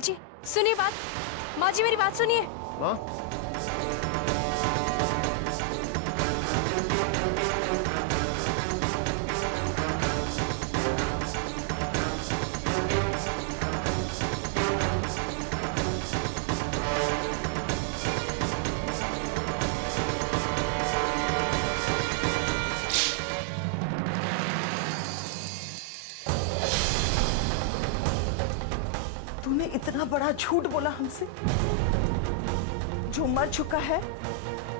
माँ जी सुनिए बात, माँ जी मेरी बात सुनिए। माँ, तूने इतना बड़ा झूठ बोला हमसे। जो मर चुका है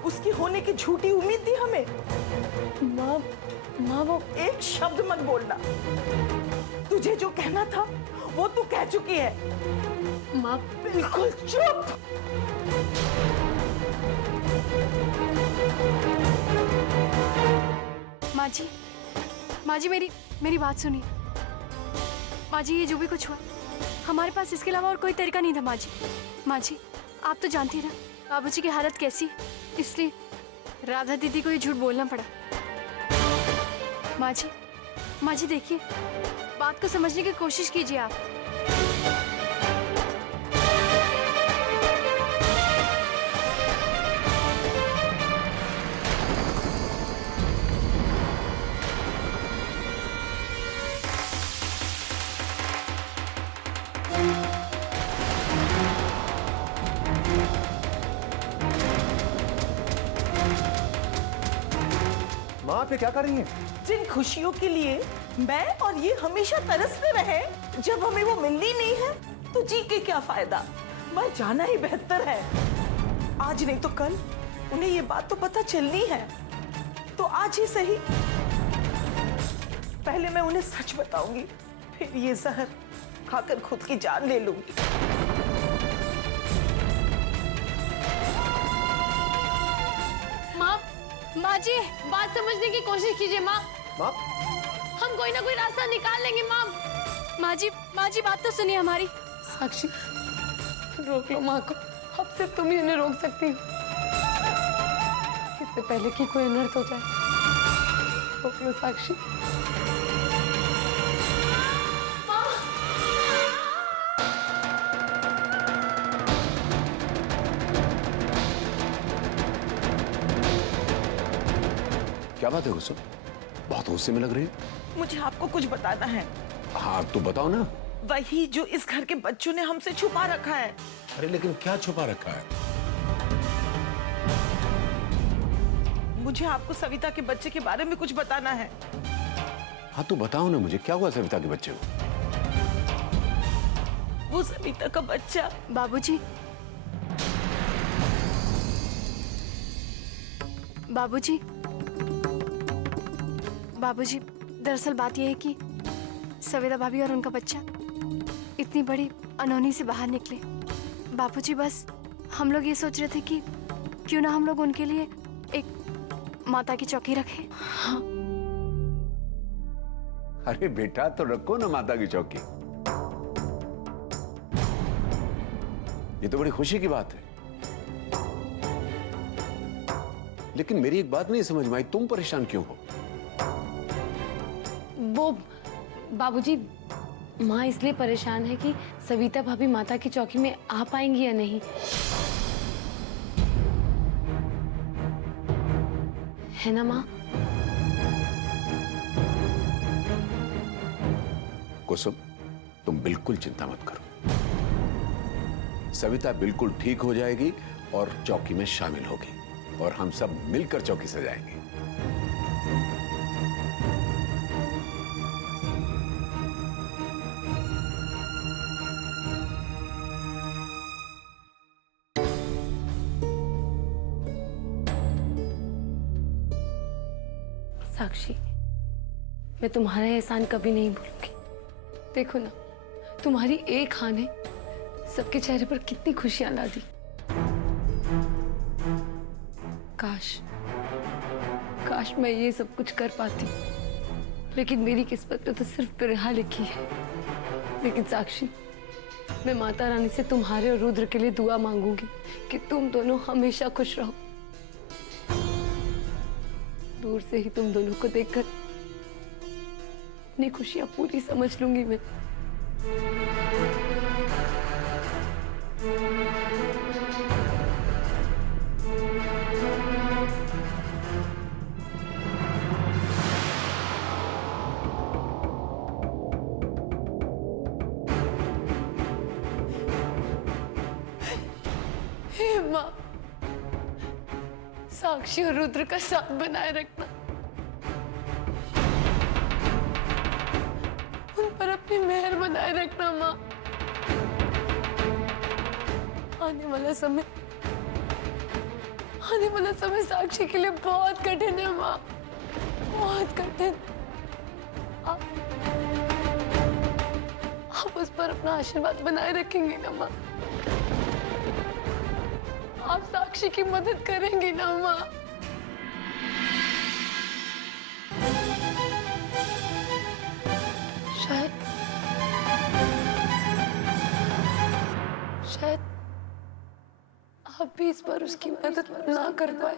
उसकी होने की झूठी उम्मीद थी हमें। माँ वो एक शब्द मत बोलना। तुझे जो कहना था वो तू कह चुकी है। माँ बिल्कुल चुप। माँ जी मेरी बात सुनिए। माँ जी ये जो भी कुछ हुआ हमारे पास इसके अलावा और कोई तरीका नहीं था। माँ जी आप तो जानती हैं ना बाबूजी की हालत कैसी है, इसलिए राधा दीदी को ये झूठ बोलना पड़ा। माँ जी देखिए, बात को समझने की कोशिश कीजिए आप। माँ आप ये क्या कर रही हैं? जिन खुशियों के लिए मैं और ये हमेशा तरसते रहे, जब हमें वो मिलनी नहीं है तो जी के क्या फायदा। मर जाना ही बेहतर है। आज नहीं तो कल उन्हें ये बात तो पता चलनी है, तो आज ही सही। पहले मैं उन्हें सच बताऊंगी, फिर ये जहर खाकर खुद की जान ले लूंगी। माँ जी बात समझने की कोशिश कीजिए माँ। माँ, हम कोई ना कोई रास्ता निकाल लेंगे माँ। माँ जी बात तो सुनिए हमारी। साक्षी रोक लो माँ को, अब सिर्फ तुम ही उन्हें रोक सकती हो। इससे पहले कि कोई अनर्थ हो जाए, रोक लो साक्षी। क्या बात है कुसुम, बहुत गुस्से में लग रही है। मुझे आपको कुछ बताना है। हाँ तो बताओ ना। वही जो इस घर के बच्चों ने हमसे छुपा रखा है। अरे लेकिन क्या छुपा रखा है? मुझे आपको सविता के बच्चे के बारे में कुछ बताना है। हाँ तो बताओ ना मुझे, क्या हुआ सविता के बच्चे को? वो सविता का बच्चा बाबूजी दरअसल बात यह है कि सविता भाभी और उनका बच्चा इतनी बड़ी अनहोनी से बाहर निकले। बाबूजी बस हम लोग ये सोच रहे थे कि क्यों ना हम लोग उनके लिए एक माता की चौकी रखें। हाँ। अरे बेटा तो रखो ना माता की चौकी, ये तो बड़ी खुशी की बात है। लेकिन मेरी एक बात नहीं समझ में आई, तुम परेशान क्यों हो? वो बाबूजी, माँ इसलिए परेशान है कि सविता भाभी माता की चौकी में आ पाएंगी या नहीं, है ना माँ? कुसुम तुम बिल्कुल चिंता मत करो, सविता बिल्कुल ठीक हो जाएगी और चौकी में शामिल होगी और हम सब मिलकर चौकी सजाएंगे। साक्षी, मैं तुम्हारा एहसान कभी नहीं भूलूंगी। देखो ना, तुम्हारी एक हाँ ने सबके चेहरे पर कितनी खुशियां ला दी। काश मैं ये सब कुछ कर पाती, लेकिन मेरी किस्मत में तो सिर्फ बिरहा लिखी है। लेकिन साक्षी, मैं माता रानी से तुम्हारे और रुद्र के लिए दुआ मांगूंगी कि तुम दोनों हमेशा खुश रहो। दूर से ही तुम दोनों को देखकर अपनी खुशियां पूरी समझ लूंगी मैं। हे माँ, साक्षी और रुद्र का साथ बनाए रखना, उन पर अपनी मेहर बनाए रखना माँ। आने वाला समय साक्षी के लिए बहुत कठिन है माँ, बहुत कठिन। आप उस पर अपना आशीर्वाद बनाए रखेंगी ना माँ? आप साक्षी की मदद करेंगी ना माँ? शायद आप भी इस बार उसकी मदद ना कर पाए।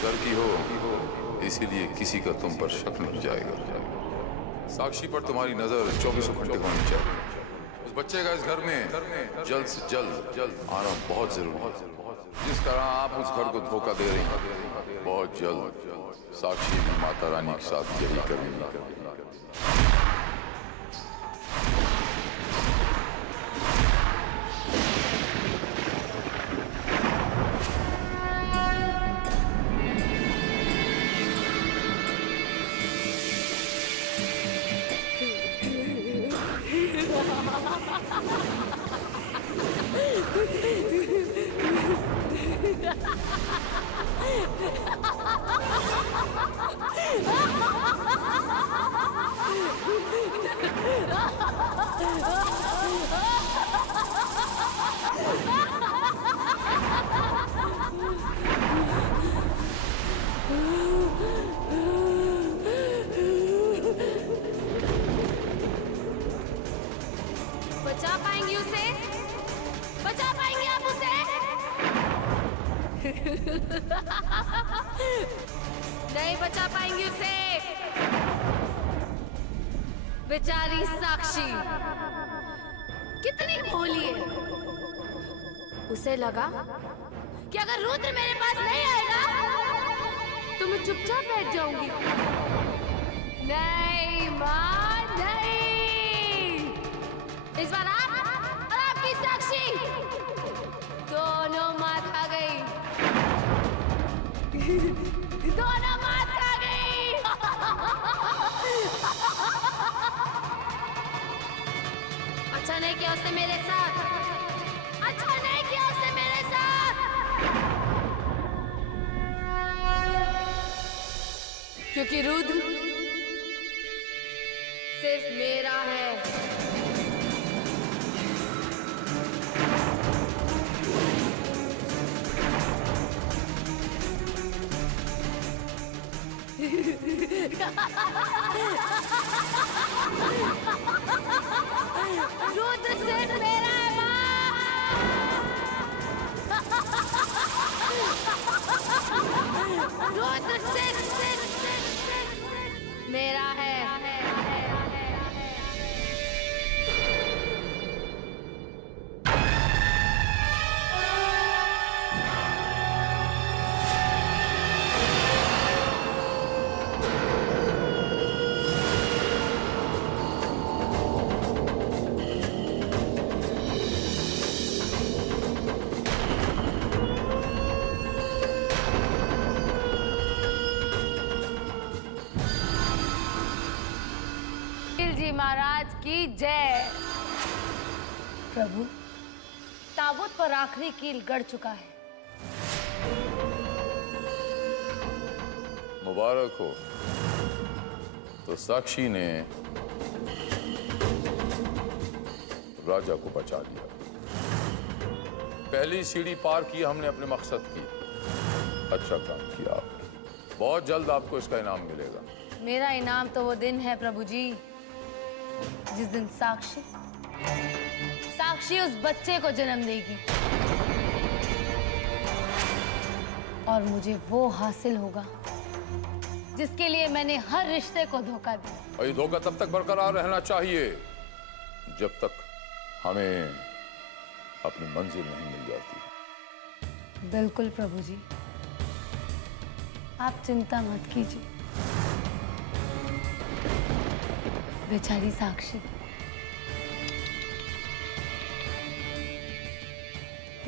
घर की हो इसीलिए किसी का तुम पर शक नहीं जाएगा। साक्षी पर तुम्हारी नजर 24 घंटे होनी चाहिए। उस बच्चे का इस घर में जल्द से जल्द आना बहुत जरूरी है। जिस तरह आप उस घर को धोखा दे रही हैं, बहुत जल्द साक्षी भी माता रानी के साथ यही करेगी। बचा पाएंगे उसे? बचा पाएंगे आप उसे? नहीं बचा पाएंगे उसे। बेचारी साक्षी कितनी भोली है। उसे लगा कि अगर रुद्र मेरे पास नहीं आएगा तो मैं चुपचाप बैठ जाऊंगी। नहीं मां, नहीं। इस बार आप और आपकी साक्षी दोनों मात खा गई। दोनों मात खा गई। अच्छा नहीं किया उसने मेरे साथ। अच्छा नहीं किया उसने मेरे साथ। क्योंकि रुद्र सिर्फ मेरा है। रुद्र सिर्फ मेरा है माँ। रुद्र सिर्फ मेरा है। जी महाराज की जय। प्रभु, ताबूत पर आखिरी कील गड़ चुका है। मुबारक हो। तो साक्षी ने राजा को बचा लिया। पहली सीढ़ी पार की हमने अपने मकसद की। अच्छा काम किया आपने। बहुत जल्द आपको इसका इनाम मिलेगा। मेरा इनाम तो वो दिन है प्रभु जी, जिस दिन साक्षी उस बच्चे को जन्म देगी और मुझे वो हासिल होगा जिसके लिए मैंने हर रिश्ते को धोखा दिया। और ये धोखा तब तक बरकरार रहना चाहिए जब तक हमें अपनी मंजिल नहीं मिल जाती। बिल्कुल प्रभु जी, आप चिंता मत कीजिए। बेचारी साक्षी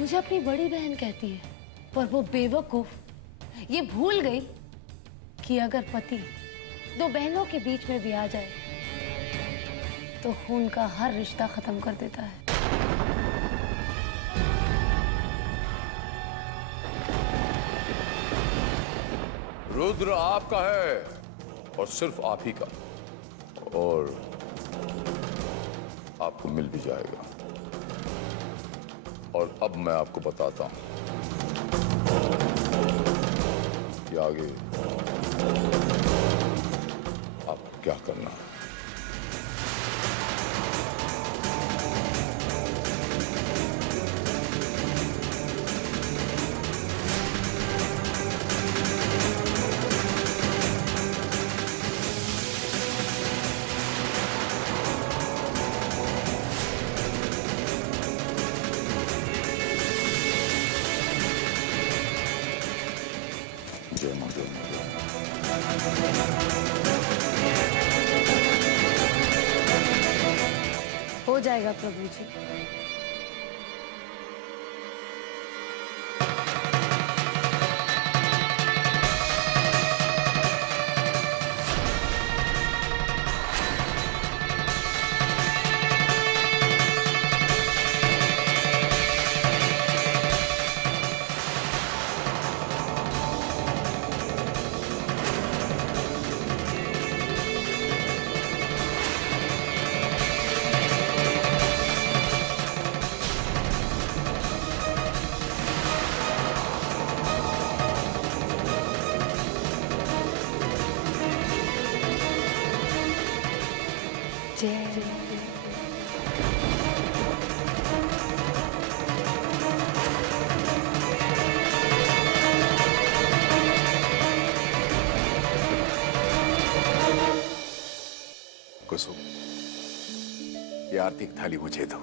मुझे अपनी बड़ी बहन कहती है, पर वो बेवकूफ ये भूल गई कि अगर पति दो बहनों के बीच में भी आ जाए तो खून का हर रिश्ता खत्म कर देता है। रुद्र आपका है और सिर्फ आप ही का, और आपको मिल भी जाएगा। और अब मैं आपको बताता हूं कि आगे आपको क्या करना है। जय मां, जय मां, जय मां। हो जाएगा प्रभु जी। कुसुम, ये आरती की थाली मुझे दो।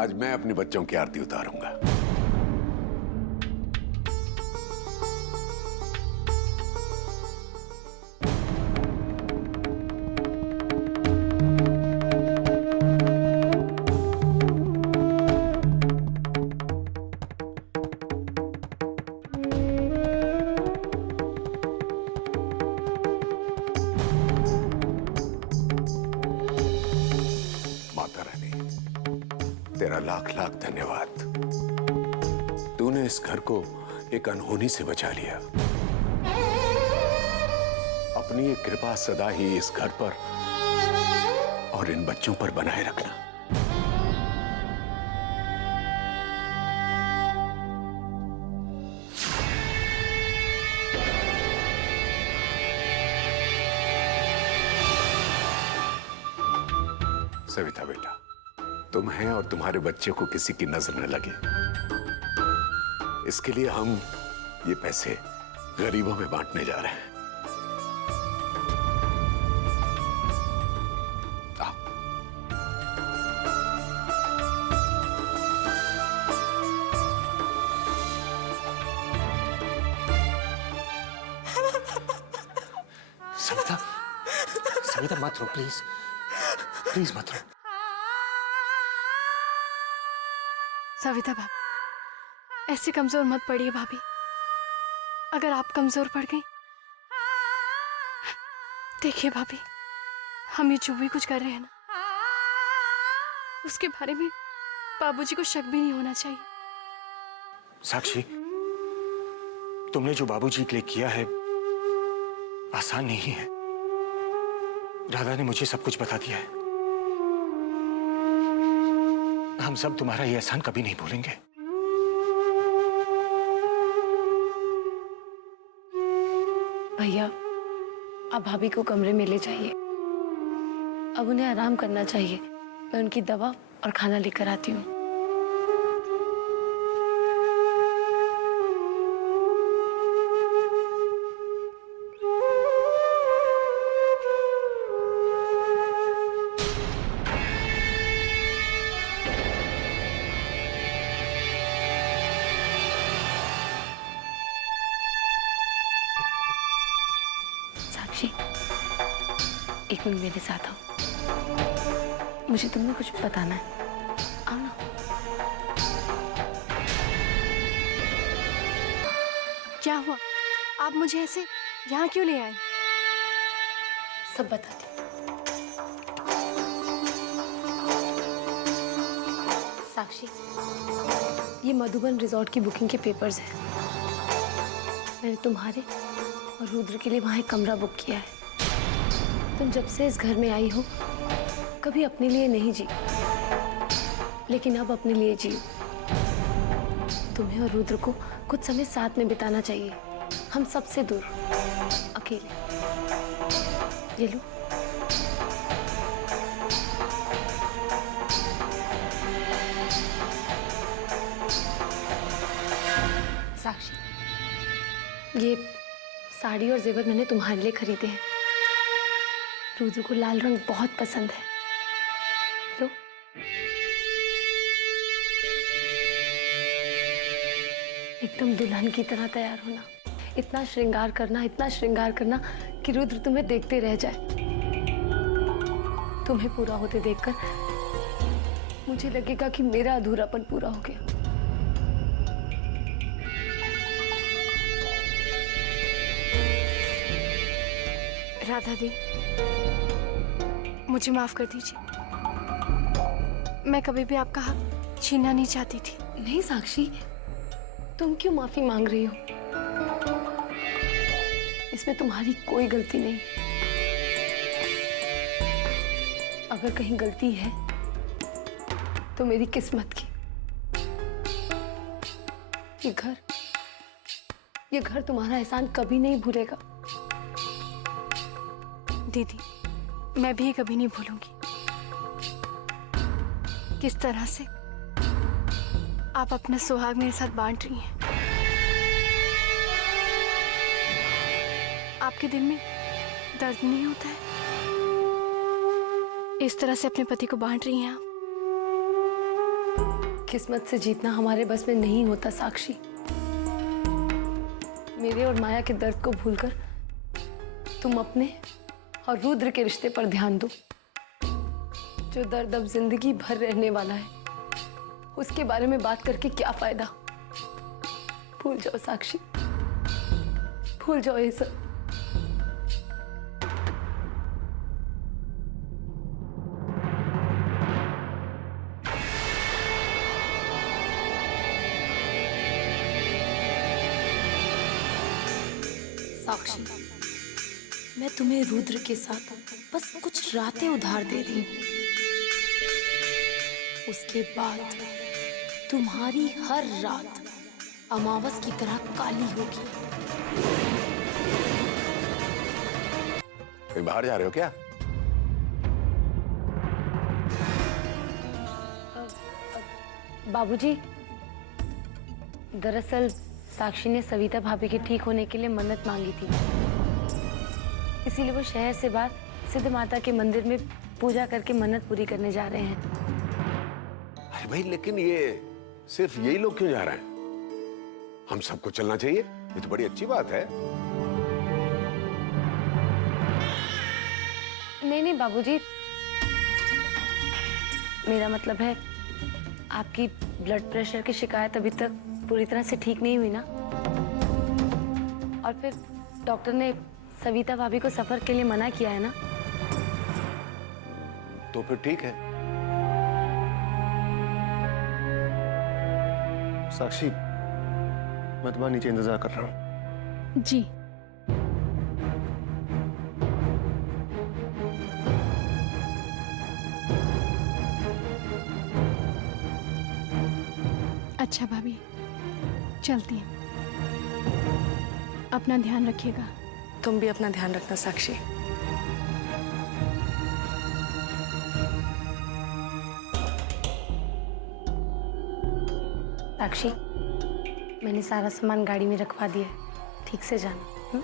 आज मैं अपने बच्चों की आरती उतारूंगा। तेरा लाख लाख धन्यवाद। तूने इस घर को एक अनहोनी से बचा लिया। अपनी ये कृपा सदा ही इस घर पर और इन बच्चों पर बनाए रखना। सविता बेटा, तुम हैं और तुम्हारे बच्चे को किसी की नजर न लगे, इसके लिए हम ये पैसे गरीबों में बांटने जा रहे हैं। आओ। सविता, सविता मत रो प्लीज, प्लीज मत रो। सविता भाभी, ऐसे कमजोर मत पड़िए भाभी। अगर आप कमजोर पड़ गई, देखिए भाभी, हम ये जो भी कुछ कर रहे हैं ना, उसके बारे में बाबूजी को शक भी नहीं होना चाहिए। साक्षी, तुमने जो बाबूजी के लिए किया है आसान नहीं है। राधा ने मुझे सब कुछ बता दिया है। हम सब तुम्हारा ये एहसान कभी नहीं भूलेंगे। भैया, आप भाभी को कमरे में ले जाइए। अब उन्हें आराम करना चाहिए। मैं उनकी दवा और खाना लेकर आती हूँ। एक मिनट मेरे साथ आओ, मुझे तुम्हें कुछ बताना है। आओ ना। क्या हुआ? आप मुझे ऐसे यहाँ क्यों ले आए? सब बताती। साक्षी, ये मधुबन रिजॉर्ट की बुकिंग के पेपर्स हैं। मैंने तुम्हारे और रुद्र के लिए वहाँ एक कमरा बुक किया है। तुम जब से इस घर में आई हो कभी अपने लिए नहीं जी, लेकिन अब अपने लिए जियो। तुम्हें और रुद्र को कुछ समय साथ में बिताना चाहिए, हम सबसे दूर, अकेले। ये लो। साक्षी, ये साड़ी और जेवर मैंने तुम्हारे लिए खरीदे हैं। रुद्र को लाल रंग बहुत पसंद है। लो। एकदम दुल्हन की तरह तैयार होना, इतना श्रृंगार करना कि रुद्र तुम्हें देखते रह जाए। तुम्हें पूरा होते देखकर मुझे लगेगा कि मेरा अधूरापन पूरा हो गया। राधा दी, मुझे माफ कर दीजिए। मैं कभी भी आपका हक छीनना नहीं चाहती थी। नहीं साक्षी, तुम क्यों माफी मांग रही हो? इसमें तुम्हारी कोई गलती नहीं। अगर कहीं गलती है तो मेरी किस्मत की। ये घर तुम्हारा एहसान कभी नहीं भूलेगा। दीदी, मैं भी कभी नहीं भूलूंगी किस तरह से आप अपना सुहाग मेरे साथ बांट रही हैं। आपके दिल में दर्द नहीं होता है? इस तरह से अपने पति को बांट रही हैं आप। किस्मत से जीतना हमारे बस में नहीं होता साक्षी। मेरे और माया के दर्द को भूलकर तुम अपने और रुद्र के रिश्ते पर ध्यान दो। जो दर्द अब जिंदगी भर रहने वाला है, उसके बारे में बात करके क्या फायदा? भूल जाओ साक्षी, भूल जाओ ये सब। साक्षी, मैं तुम्हें रुद्र के साथ बस कुछ रातें उधार दे रही हूँ। उसके बाद तुम्हारी हर रात अमावस की तरह काली होगी। कहीं बाहर जा रहे हो क्या? बाबूजी, दरअसल साक्षी ने सविता भाभी के ठीक होने के लिए मन्नत मांगी थी, इसीलिए वो शहर से बाहर सिद्ध माता के मंदिर में पूजा करके मन्नत पूरी करने जा रहे हैं। अरे भाई, लेकिन ये सिर्फ यही लोग क्यों जा रहे हैं? हम सबको चलना चाहिए, ये तो बड़ी अच्छी बात है। नहीं बाबूजी, मेरा मतलब है आपकी ब्लड प्रेशर की शिकायत अभी तक पूरी तरह से ठीक नहीं हुई ना। और फिर डॉक्टर ने सविता भाभी को सफर के लिए मना किया है ना। तो फिर ठीक है। साक्षी, मैं तुम्हारा नीचे इंतजार कर रहा हूँ। जी। अच्छा भाभी, चलती हैं। अपना ध्यान रखिएगा। तुम भी अपना ध्यान रखना साक्षी। साक्षी, मैंने सारा सामान गाड़ी में रखवा दिया है, ठीक से जाना।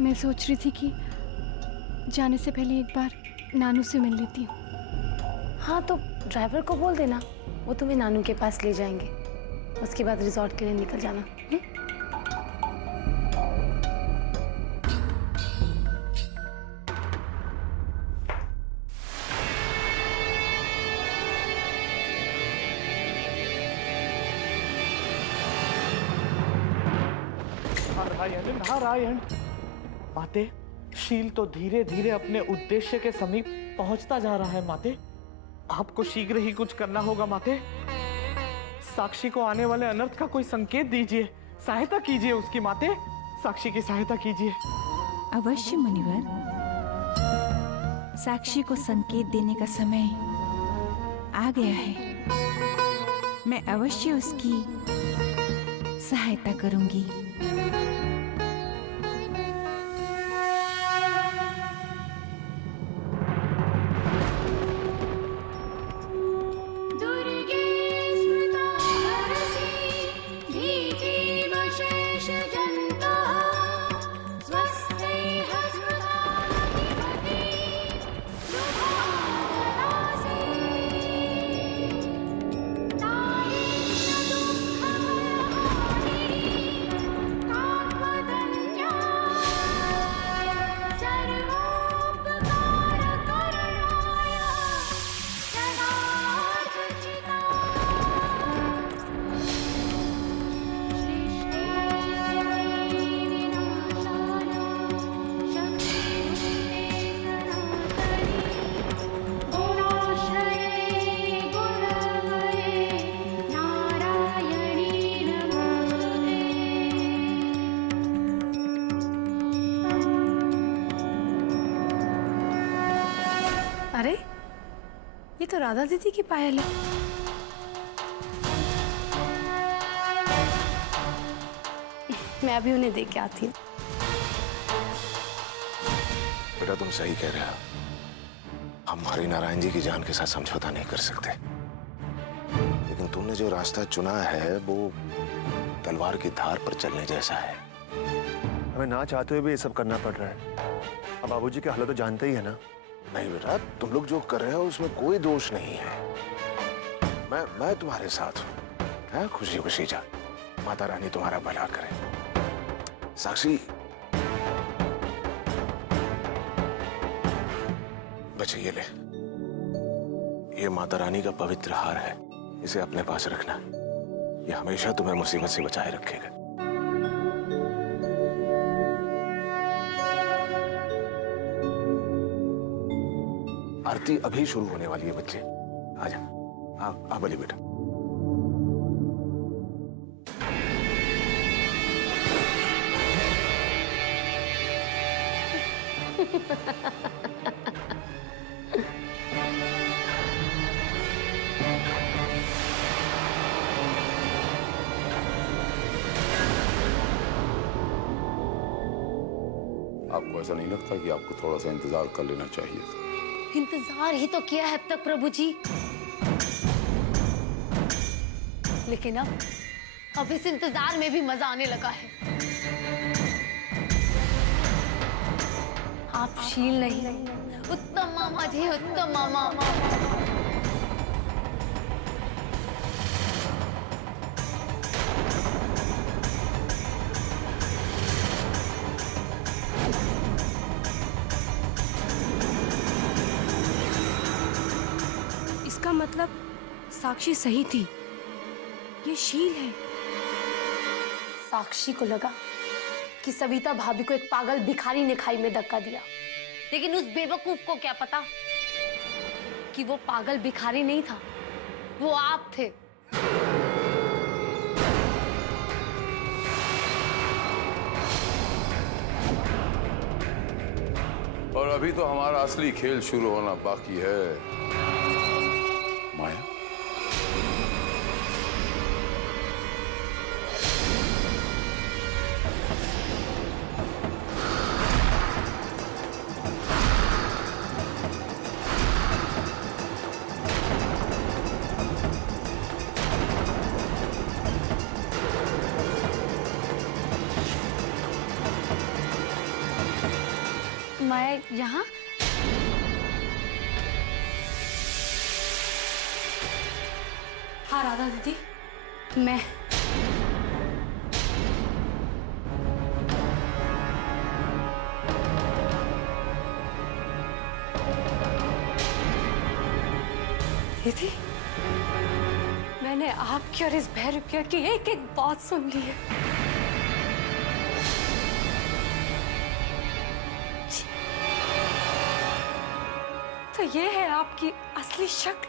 मैं सोच रही थी कि जाने से पहले एक बार नानू से मिल लेती हूँ। हाँ, तो ड्राइवर को बोल देना, वो तुम्हें नानू के पास ले जाएंगे। उसके बाद रिजॉर्ट के लिए निकल जाना। नारायण नारायण। माते, शील तो धीरे धीरे अपने उद्देश्य के समीप पहुंचता जा रहा है माते। आपको शीघ्र ही कुछ करना होगा माते। साक्षी को आने वाले अनर्थ का कोई संकेत दीजिए, सहायता कीजिए उसकी माते। साक्षी की सहायता कीजिए। अवश्य मुनिवर, साक्षी को संकेत देने का समय आ गया है। मैं अवश्य उसकी सहायता करूंगी। अरे ये तो राधा दीदी की पायल है। मैं अभी उन्हें देख के आती हूँ। बेटा तुम सही कह रहे हो, हम हरि नारायण जी की जान के साथ समझौता नहीं कर सकते, लेकिन तुमने जो रास्ता चुना है वो तलवार की धार पर चलने जैसा है। हमें ना चाहते हुए भी ये सब करना पड़ रहा है। अब बाबूजी की हालत तो जानते ही है ना। नहीं बेटा, तुम लोग जो कर रहे हो उसमें कोई दोष नहीं है। मैं तुम्हारे साथ हूँ। हाँ, खुशी खुशी जा। माता रानी तुम्हारा भला करे। साक्षी, बच्चे ये ले, ये माता रानी का पवित्र हार है, इसे अपने पास रखना। ये हमेशा तुम्हें मुसीबत से बचाए रखेगा। आरती अभी शुरू होने वाली है बच्चे। आजा, आ बली बेटा। आपको ऐसा नहीं लगता कि आपको थोड़ा सा इंतजार कर लेना चाहिए था? इंतजार ही तो किया है अब तक प्रभु जी, लेकिन अब इस इंतजार में भी मजा आने लगा है। आप शील नहीं, उत्तम मामा जी, उत्तम मामा। इसका मतलब साक्षी सही थी, ये शील है। साक्षी को लगा कि सविता भाभी को एक पागल भिखारी ने खाई में धक्का दिया, लेकिन उस बेवकूफ को क्या पता कि वो पागल भिखारी नहीं था, वो आप थे। और अभी तो हमारा असली खेल शुरू होना बाकी है। माया, माया यहाँ? हाँ राधा दीदी, मैं दीदी, मैंने आपकी और इस भैरव की एक एक बात सुन ली है। ये है आपकी असली शक्ल?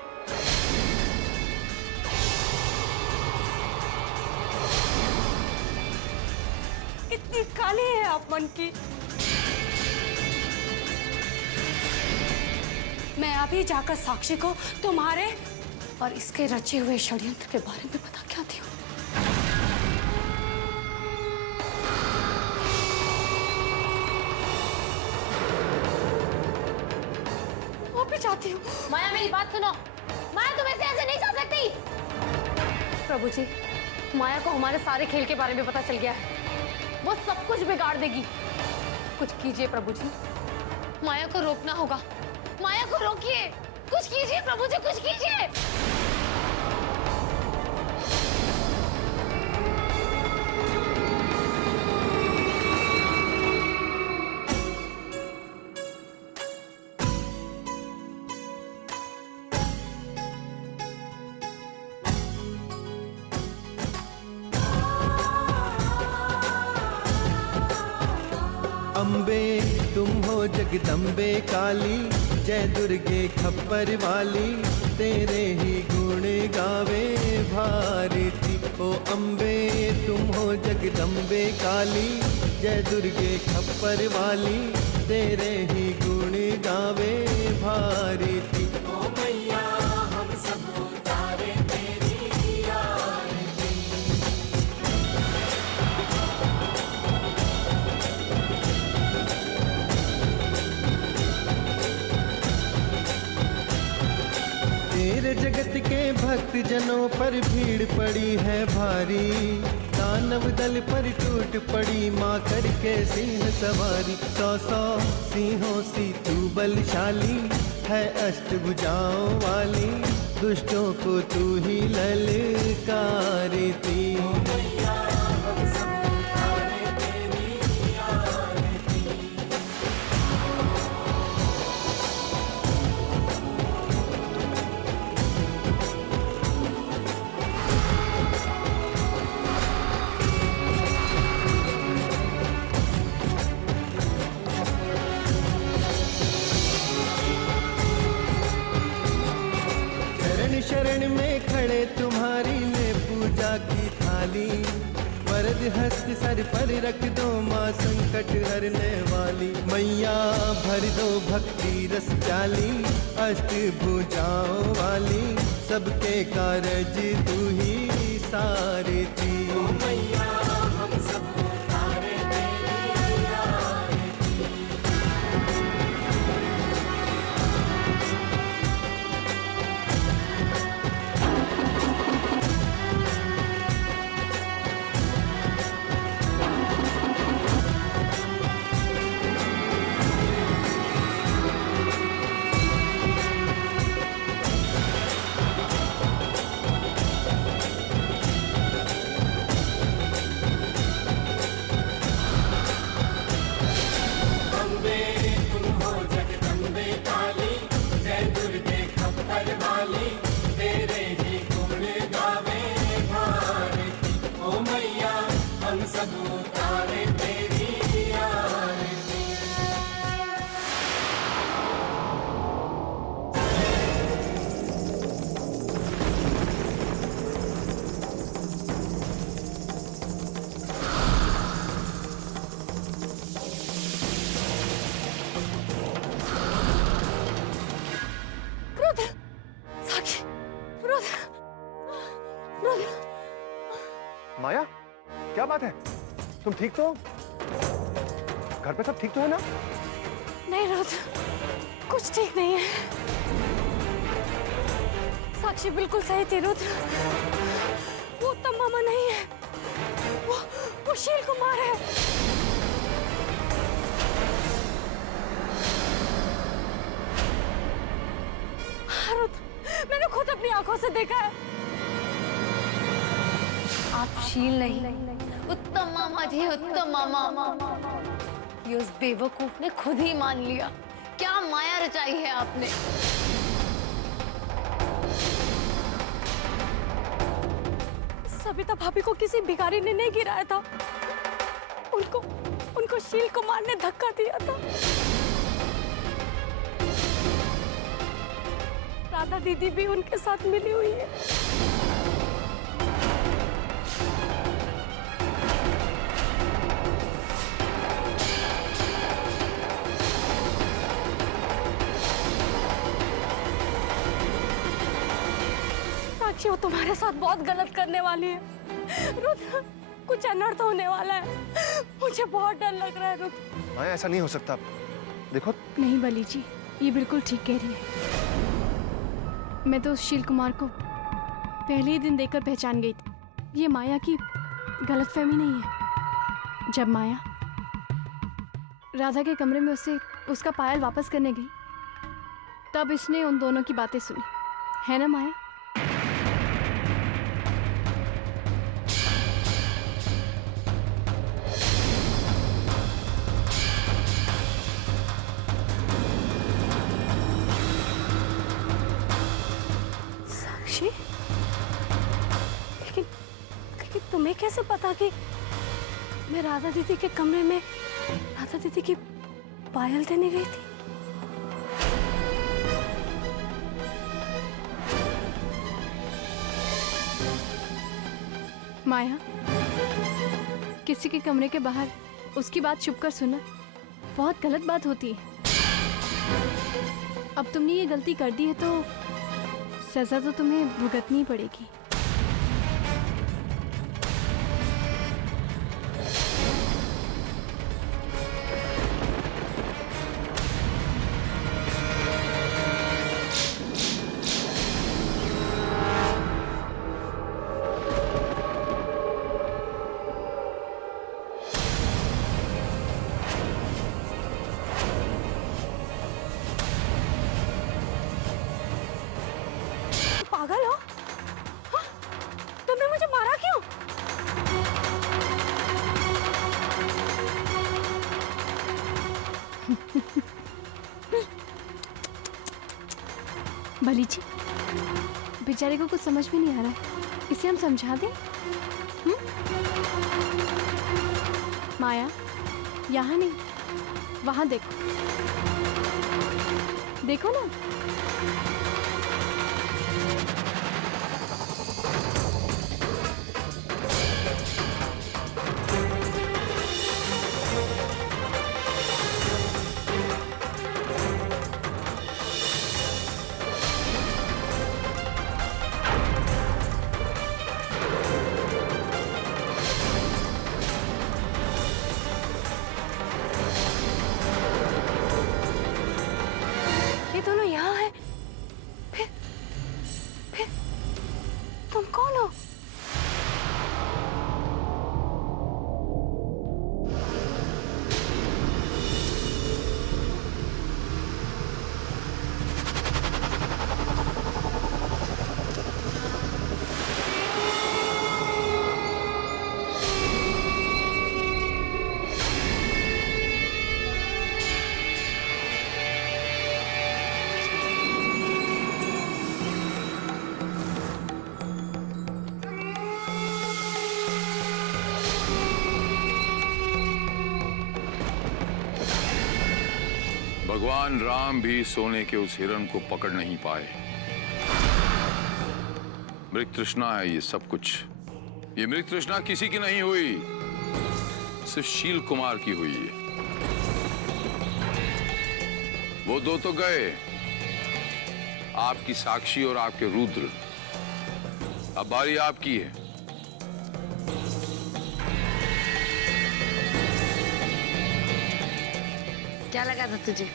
इतनी काली है आप मन की। मैं अभी जाकर साक्षी को तुम्हारे और इसके रचे हुए षड्यंत्र के बारे में बता के आती हूँ। चाहती हूँ। माया मेरी बात सुनो। माया तुम ऐसे नहीं जा सकती। प्रभु जी, माया को हमारे सारे खेल के बारे में पता चल गया है। वो सब कुछ बिगाड़ देगी। कुछ कीजिए प्रभु जी, माया को रोकना होगा। माया को रोकिए, कुछ कीजिए प्रभु जी, कुछ कीजिए। अम्बे तुम हो जगदम्बे काली, जय दुर्गे खप्पर वाली, तेरे ही गुण गावे भारती। ओ अम्बे तुम हो जगदम्बे काली, जय दुर्गे खप्पर वाली, तेरे ही गुण गावे भारती। ओ मैया हम सब उतारे तेरी आरती। तेरे जगत के भक्त जनों पर भीड़ पड़ी है भारी, दानव दल पर टूट पड़ी माँ करके सिंह सवारी। 100 सिंहों सी तू बलशाली है, अष्टभुजाओं वाली, दुष्टों को तू ही ललकारती। शरण में खड़े तुम्हारी ले पूजा की थाली, वरद हस्त सर पर रख दो माँ संकट हरने वाली। मैया भर दो भक्ति रस प्याली, अष्टभुजाओं वाली, सबके कारज तू ही सारथी। मैया हम सब उतारे तेरी आरती। माया, क्या बात है? तुम ठीक तो हो? घर पे सब ठीक तो है ना? नहीं रुद्र, कुछ ठीक नहीं है। साक्षी बिल्कुल सही थी रुद्र, वो उत्तम मामा नहीं है, वो शील कुमार है। रुद्र, मैंने खुद अपनी आंखों से देखा है। आप शील नहीं, उत्तम मामा जी, उत्तम मामा। ये उस बेवकूफ ने खुद ही मान लिया। क्या माया रचाई है आपने। सविता भाभी को किसी भिखारी ने नहीं गिराया था, उनको शील कुमार ने धक्का दिया था। राधा दीदी भी उनके साथ मिली हुई है। साक्षी, वो तुम्हारे साथ बहुत गलत करने वाली है। रुद्र, कुछ अनर्थ होने वाला है। मुझे बहुत डर लग रहा है रुद्र। माया, ऐसा नहीं हो सकता। देखो। नहीं बली जी, ये बिल्कुल ठीक कह रही है। मैं तो उस शील कुमार को पहले ही दिन देखकर पहचान गई थी। ये माया की गलतफहमी नहीं है। जब माया राधा के कमरे में उससे उसका पायल वापस करने गई, तब इसने उन दोनों की बातें सुनी, है ना माया? साक्षी, लेकिन तुम्हें कैसे पता कि मैं राधा दीदी के कमरे में राधा दीदी की पायल देने गई थी? माया, किसी के कमरे के बाहर उसकी बात छुप कर सुनना बहुत गलत बात होती है। अब तुमने ये गलती कर दी है तो सजा तो तुम्हें भुगतनी पड़ेगी। पागल हो? हाँ? तुमने मुझे मारा क्यों? बली जी, बेचारे को कुछ समझ में नहीं आ रहा है, इसे हम समझा दें? माया, यहाँ नहीं, वहां देखो, देखो ना। ये दोनों यहाँ है। फिर तुम कौन हो? भगवान राम भी सोने के उस हिरण को पकड़ नहीं पाए। मृग तृष्णा है ये सब कुछ। ये मृग तृष्णा किसी की नहीं हुई, सिर्फ शील कुमार की हुई है। वो दो तो गए, आपकी साक्षी और आपके रुद्र। अब बारी आपकी है। क्या लगा था तुझे?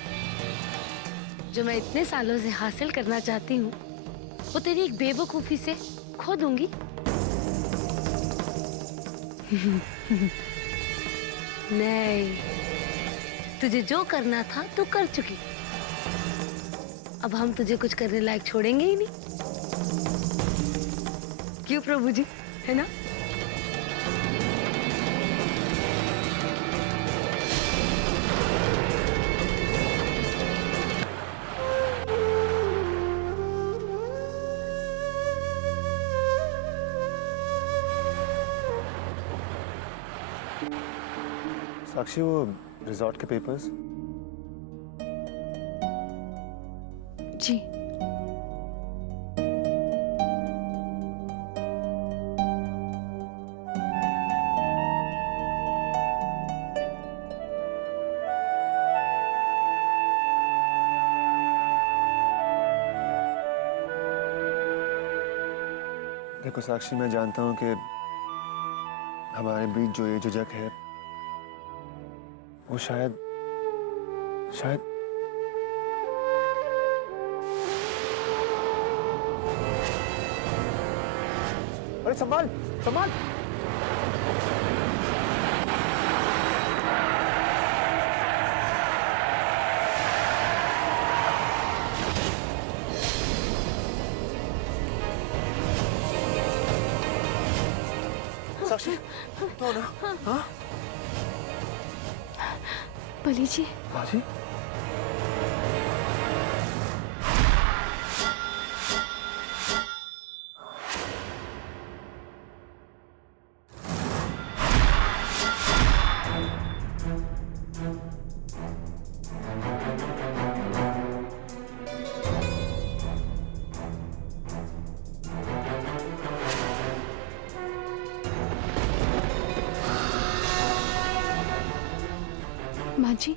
जो मैं इतने सालों से हासिल करना चाहती हूँ वो तेरी एक बेवकूफी से खो दूंगी? नहीं, तुझे जो करना था तू कर चुकी। अब हम तुझे कुछ करने लायक छोड़ेंगे ही नहीं। क्यों प्रभु जी, है ना? साक्षी, वो रिजॉर्ट के पेपर्स? जी। देखो साक्षी, मैं जानता हूँ कि हमारे बीच जो ये झिझक है वो शायद अरे संभाल संभाल। साक्षी तो ना। हाँ बली जी, बाजी, माँ जी,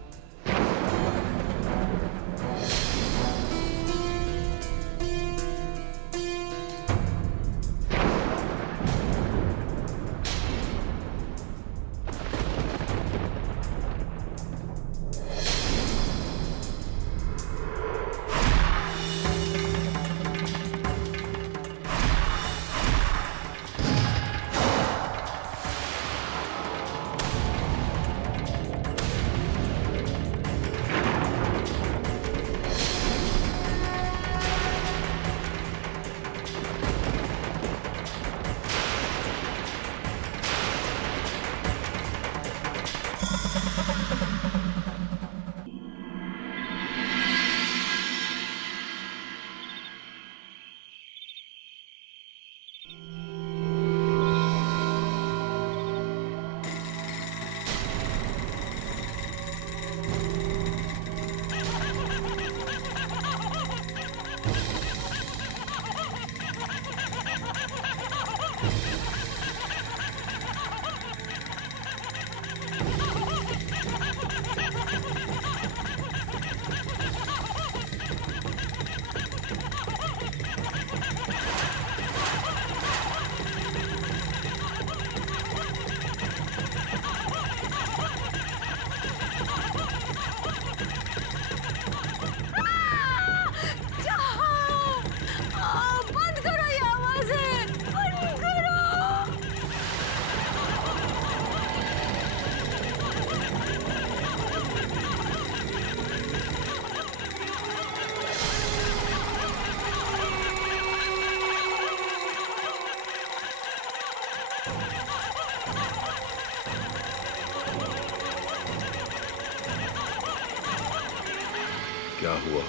क्या हुआ?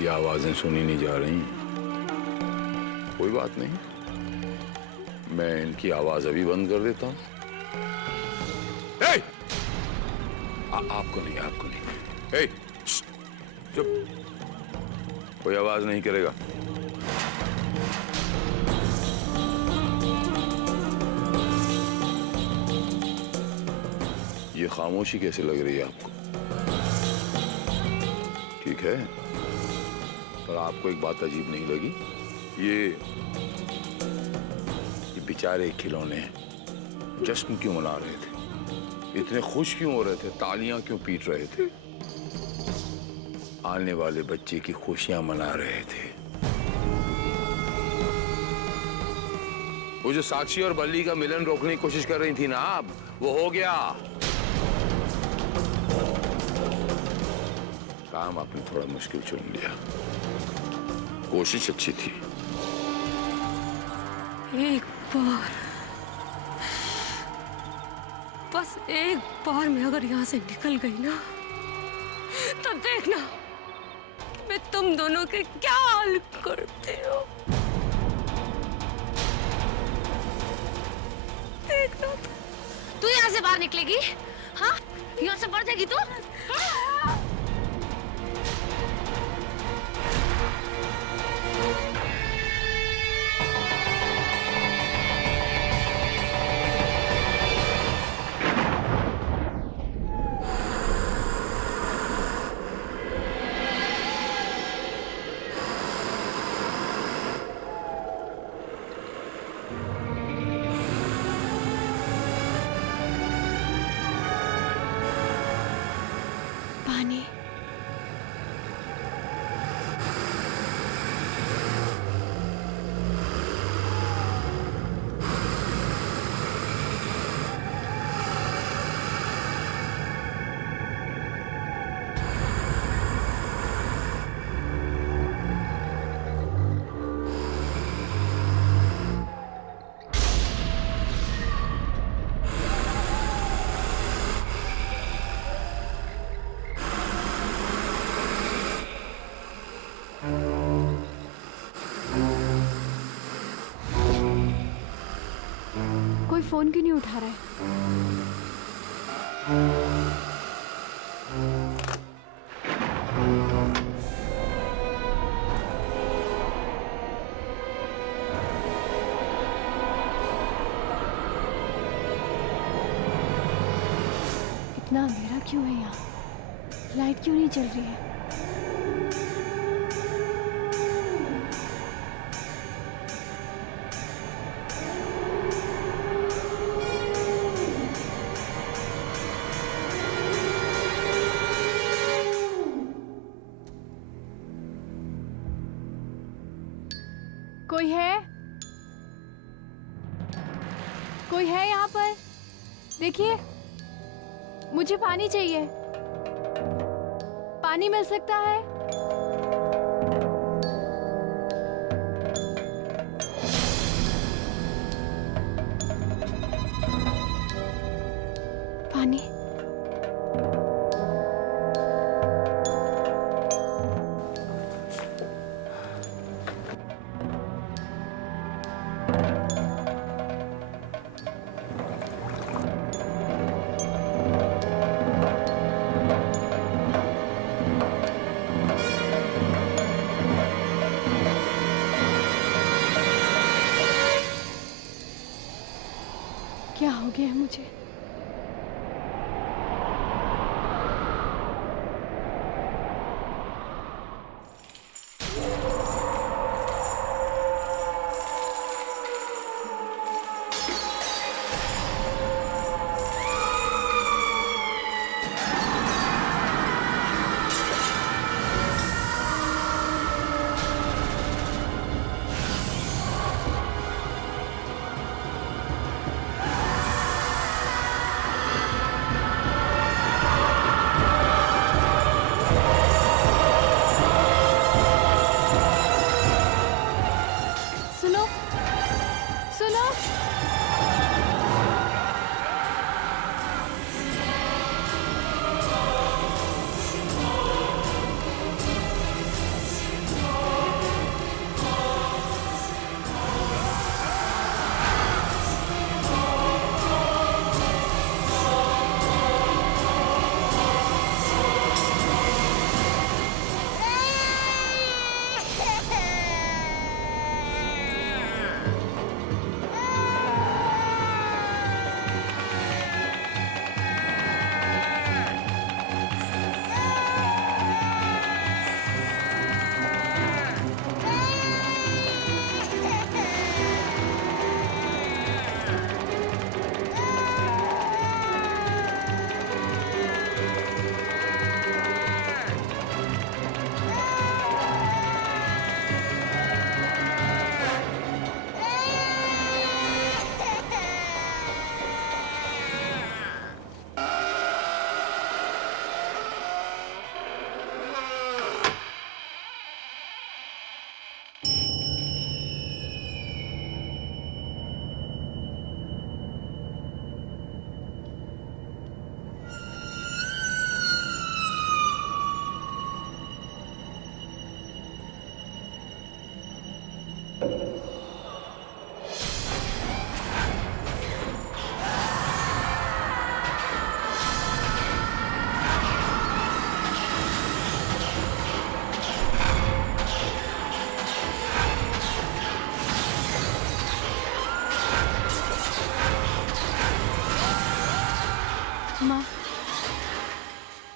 ये आवाजें सुनी नहीं जा रही? कोई बात नहीं, मैं इनकी आवाज अभी बंद कर देता हूं। आपको नहीं, आपको नहीं। चुप, कोई आवाज नहीं करेगा। ये खामोशी कैसे लग रही है आपको? ठीक है, पर आपको एक बात अजीब नहीं लगी? ये बेचारे खिलौने जश्न क्यों मना रहे थे? इतने खुश क्यों हो रहे थे? तालियां क्यों पीट रहे थे? आने वाले बच्चे की खुशियां मना रहे थे। वो जो साक्षी और बल्ली का मिलन रोकने की कोशिश कर रही थी ना आप, वो हो गया। काम आपने थोड़ा मुश्किल चुन लिया, कोशिश अच्छी थी। एक बार, बस एक बार मैं अगर यहाँ से निकल गई ना, तो देखना मैं तुम दोनों के क्या हाल करती हूँ। देखना तू यहाँ से बाहर निकलेगी? हाँ, यहाँ से बढ़ जाएगी तू? कोई फोन क्यों नहीं उठा रहा है? इतना अंधेरा क्यों है यहाँ? लाइट क्यों नहीं जल रही है? कोई है? कोई है यहाँ पर? देखिए, मुझे पानी चाहिए। पानी मिल सकता है? पानी। क्या हो गया है मुझे? सुनो, सुनो।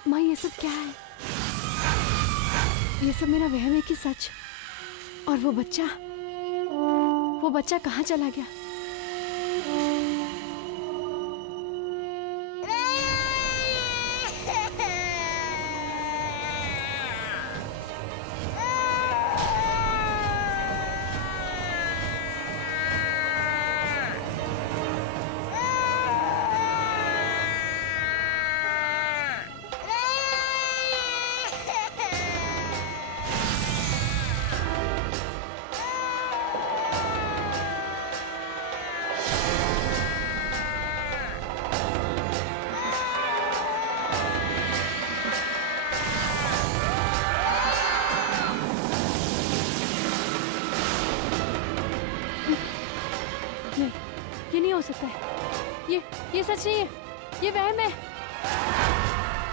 माँ, ये सब क्या है? ये सब मेरा वहम है कि सच? और वो बच्चा कहाँ चला गया? नहीं, ये नहीं हो सकता है। ये सच नहीं है, ये वहम है।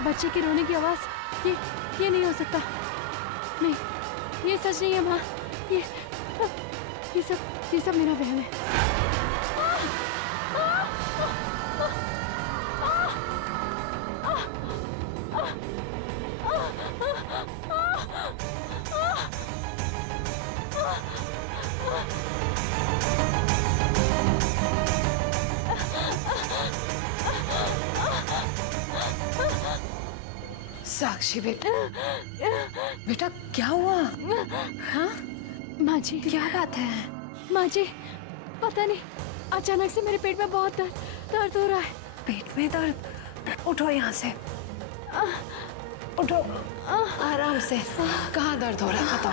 बच्चे के रोने की आवाज, ये नहीं हो सकता। नहीं, ये सच नहीं है माँ। ये सब मेरा वहम है। साक्षी बेटा, बेटा क्या हुआ? हाँ माँ जी, क्या बात है? माँ जी, पता नहीं, अचानक से मेरे पेट में बहुत दर्द हो रहा है। पेट में दर्द? उठो यहाँ से, उठो आराम से। कहाँ दर्द हो रहा है बताओ?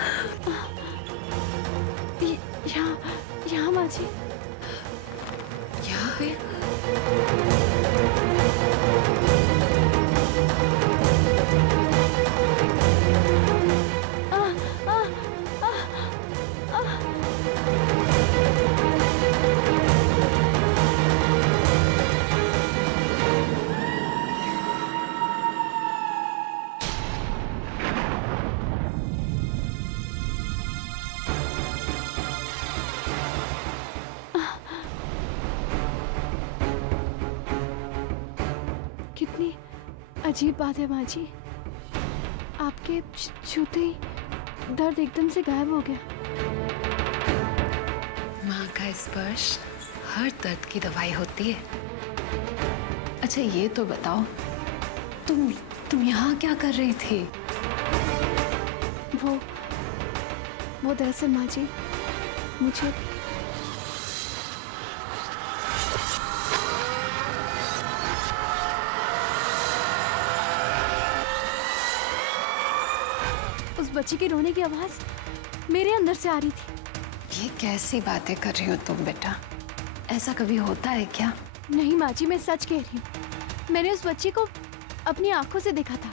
यहाँ माँ जी। यहाँ पे? कितनी अजीब बात है माँ जी, आपके छूते ही दर्द एकदम से गायब हो गया। माँ का स्पर्श हर दर्द की दवाई होती है। अच्छा ये तो बताओ, तुम यहाँ क्या कर रही थी? वो दरअसल माँ जी, मुझे उस बच्चे के रोने की आवाज मेरे अंदर से आ रही थी। ये कैसी बातें कर रही हो तुम बेटा? ऐसा कभी होता है क्या? नहीं माँ जी, मैं सच कह रही हूँ। मैंने उस बच्चे को अपनी आंखों से देखा था।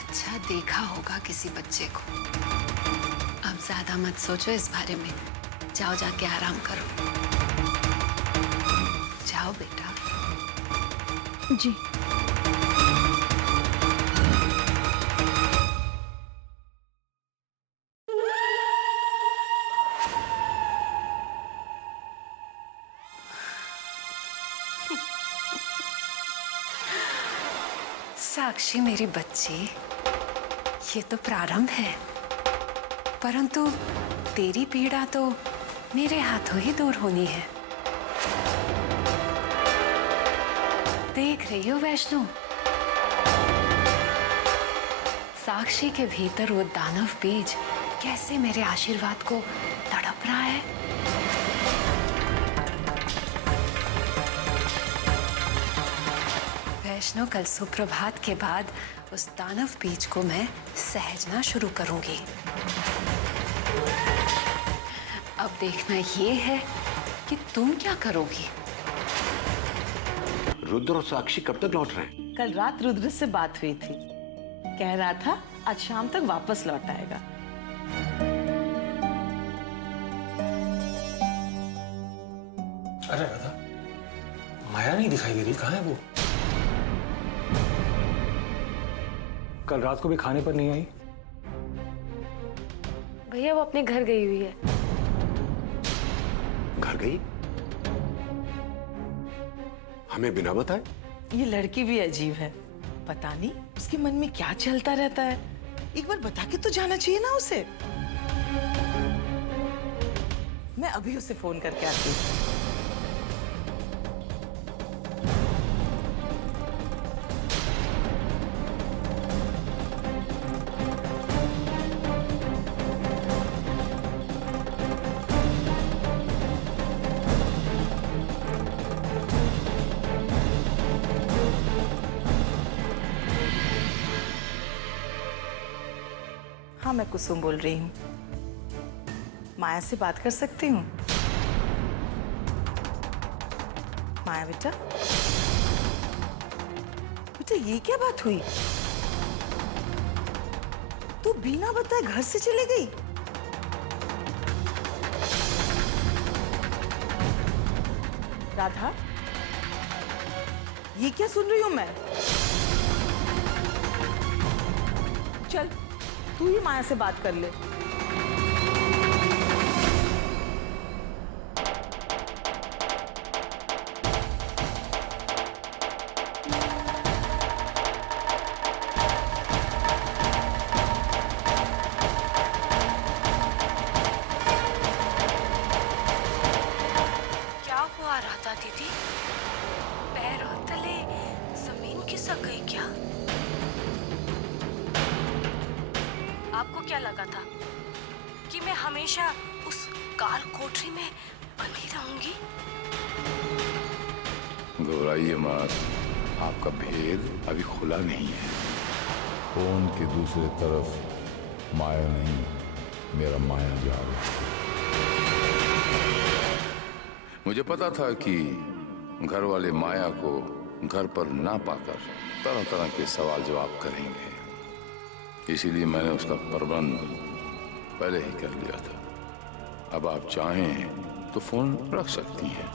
अच्छा देखा होगा किसी बच्चे को। अब ज्यादा मत सोचो इस बारे में, जाओ जाके आराम करो। जाओ बेटा। जी। साक्षी मेरी बच्ची, ये तो प्रारंभ है, परंतु तेरी पीड़ा तो मेरे हाथों ही दूर होनी है। देख रही हो वैष्णो, साक्षी के भीतर वो दानव बीज कैसे मेरे आशीर्वाद को तड़प रहा है। वैष्णो, कल सुप्रभात के बाद उस दानव बीज को मैं सहजना शुरू करूंगी। अब देखना ये है कि तुम क्या करोगी। रुद्र और साक्षी कब तक लौट रहे हैं? कल रात रुद्र से बात हुई थी, कह रहा था आज शाम तक वापस लौट आएगा। अरे राधा, माया नहीं दिखाई दे रही, कहाँ है वो? कल रात को भी खाने पर नहीं आई। भैया वो अपने घर गई हुई है। घर गई? हमें बिना बताए? ये लड़की भी अजीब है, पता नहीं उसके मन में क्या चलता रहता है। एक बार बता के तो जाना चाहिए ना उसे। मैं अभी उसे फोन करके आती हूँ। हाँ, मैं कुसुम बोल रही हूँ। माया से बात कर सकती हूँ? माया बेटा, बेटा ये क्या बात हुई? तू बिना बताए घर से चली गई? राधा, ये क्या सुन रही हूँ मैं? चल तू ही माया से बात कर ले। क्या हुआ राधा दीदी? पैरों तले जमीन खिसक गई क्या? आपको क्या लगा था कि मैं हमेशा उस काल कोठरी में बंधी रहूंगी? घबराइए मत, आपका भेद अभी खुला नहीं है। फोन के दूसरे तरफ माया नहीं, मेरा माया जाल है। मुझे पता था कि घर वाले माया को घर पर ना पाकर तरह तरह के सवाल जवाब करेंगे, इसीलिए मैंने उसका प्रबंध पहले ही कर लिया था। अब आप चाहें तो फोन रख सकती हैं।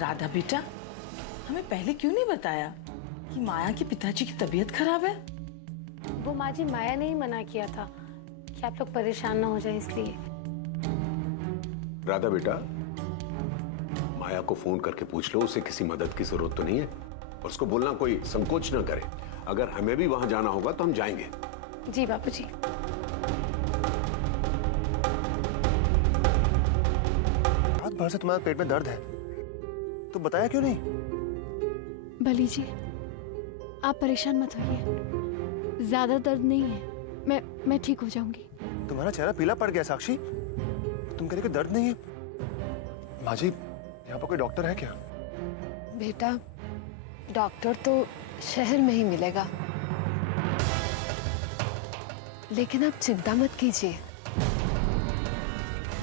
राधा बेटा, हमें पहले क्यों नहीं बताया कि माया के पिताजी की तबीयत खराब है? वो माँ जी, माया ने ही मना किया था कि आप लोग परेशान ना हो जाए, इसलिए। राधा बेटा, माया को फोन करके पूछ लो उसे किसी मदद की जरूरत तो नहीं है, और उसको बोलना कोई संकोच ना करे। अगर हमें भी वहां जाना होगा तो हम जाएंगे। जी बापूजी। रात भर से तुम्हारे पेट में दर्द है, तो बताया क्यों नहीं? बली जी, आप परेशान मत होइए, ज्यादा दर्द नहीं है, मैं ठीक हो जाऊंगी। तुम्हारा चेहरा पीला पड़ गया साक्षी, तुम कह रही कि दर्द नहीं है। माँ जी, यहाँ पर कोई डॉक्टर है क्या? बेटा, डॉक्टर तो शहर में ही मिलेगा, लेकिन आप चिंता मत कीजिए।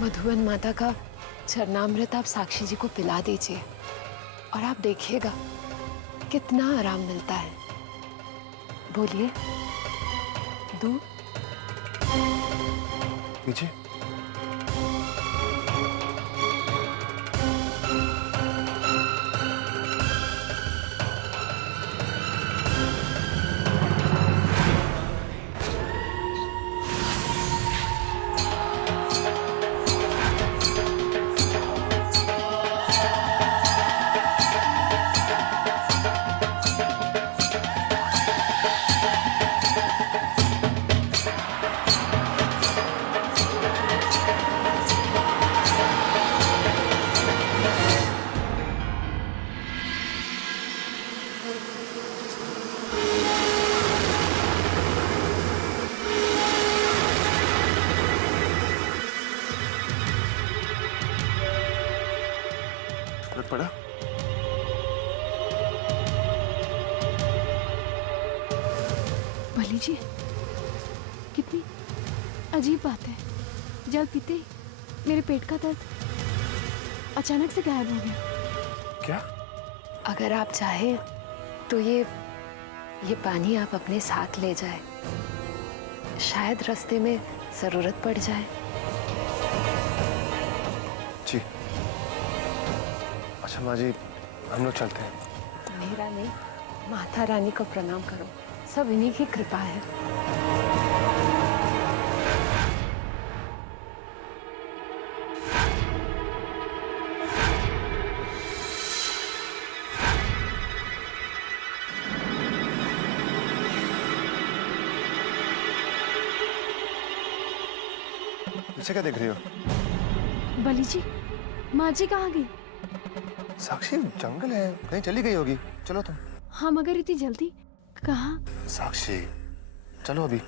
मधुवन माता का चरणामृत आप साक्षी जी को पिला दीजिए और आप देखिएगा कितना आराम मिलता है। बोलिए, दूध? पीछे। पड़ा? बली जी, कितनी अजीब बात है, जल पीते ही मेरे पेट का दर्द अचानक से गायब हो गया। क्या? अगर आप चाहें तो ये पानी आप अपने साथ ले जाए, शायद रास्ते में जरूरत पड़ जाए। जी। अच्छा माँ जी, हम लोग चलते हैं। मेरा नहीं, माता रानी को प्रणाम करो, सब इन्हीं की कृपा है। पीछे क्या देख रही हो? बली जी, माँ जी कहाँ गई? साक्षी, जंगल है, कहीं चली गई होगी। चलो तुम। हाँ, मगर इतनी जल्दी कहाँ? साक्षी, चलो अभी।